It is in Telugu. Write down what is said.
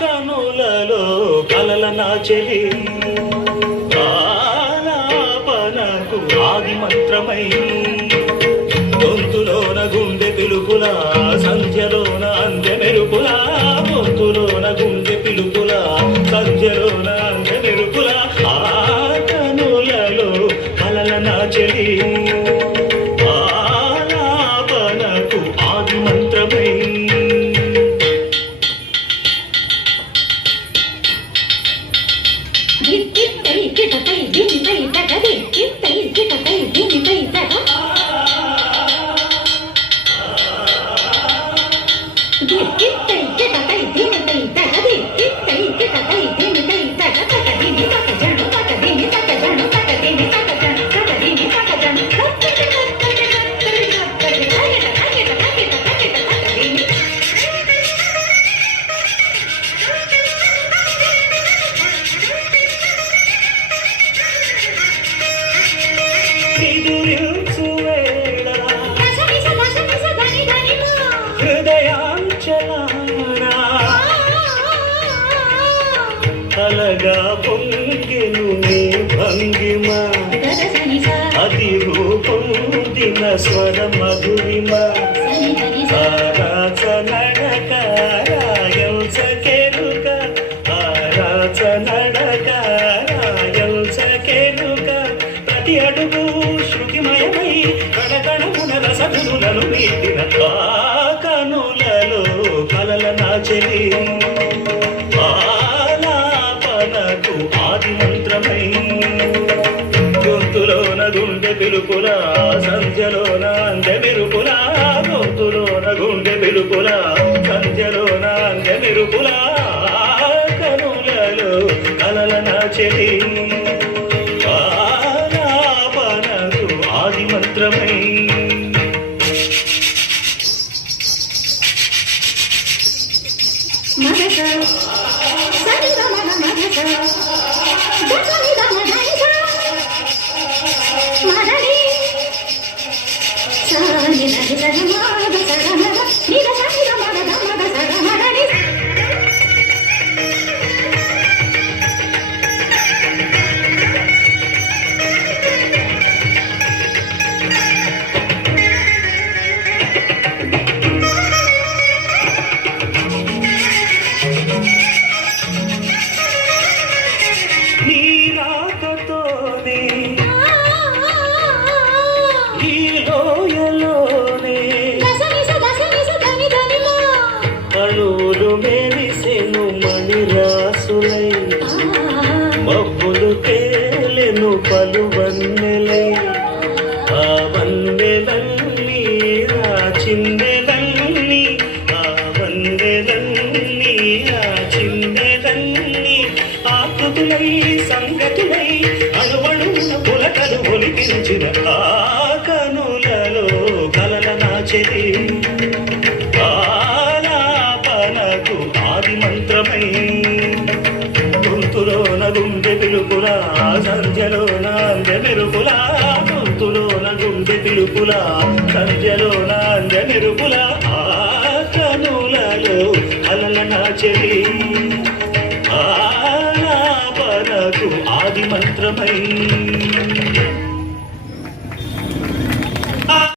కనులలో కలల నాచెలి ఆలాపనకు ఆది మంత్రమై గొంతులోన గుండె పిలుపుల సంధ్యలోన అందె మెరుపుల గొంతులోన గుండె పిలుపుల సంధ్యలోన అందె మెరుపుల ఆ కనులలో కలల నాచెలి ఆలాపనకు ఆది మంత్రమై కలగా పొంగెను నీ భంగిమ అది రూపొందిన స్వర మధురిమ ఆరాచ నడక రాయల్చకెరుక ఆరాచ నడక రాయల్చకెరుక ప్రతి అడుగు శృతిమయమై కణకణమున రసగులను మీటిన ఆ కనులలో కలల నాచెలి ఆది మంత్రమై గొంతులోన గుండె పిలుపుల సంధ్యలోన అందె మెరుపుల గొంతులోన గుండె పిలుపుల సంధ్యలోన అందె మెరుపుల కనులలో కలల నాచెలి ఆలాపనకు ఆది మంత్రమై మెరిసెను మణిరాసులై మబ్బులు తేలెను పలు వన్నెలై ఆ వన్నెలన్నీ ఆ చిందెలన్నీ ఆ వన్నెలన్నీ ఆ చిందెలన్నీ ఆకృతులై సంగతులై అణువణువున పులకలు ఒలిపించిన ఆ కనులలో కలల నాచెలి ఆది మంత్రమై గొంతులోన గుండె పిలుపుల సంధ్యలోన అందె మెరుపుల గొంతులోన గుండె పిలుపుల సంధ్యలోన అందె మెరుపుల ఆ కనులలో కలల నాచెలి ఆలాపనకు ఆది మంత్రమై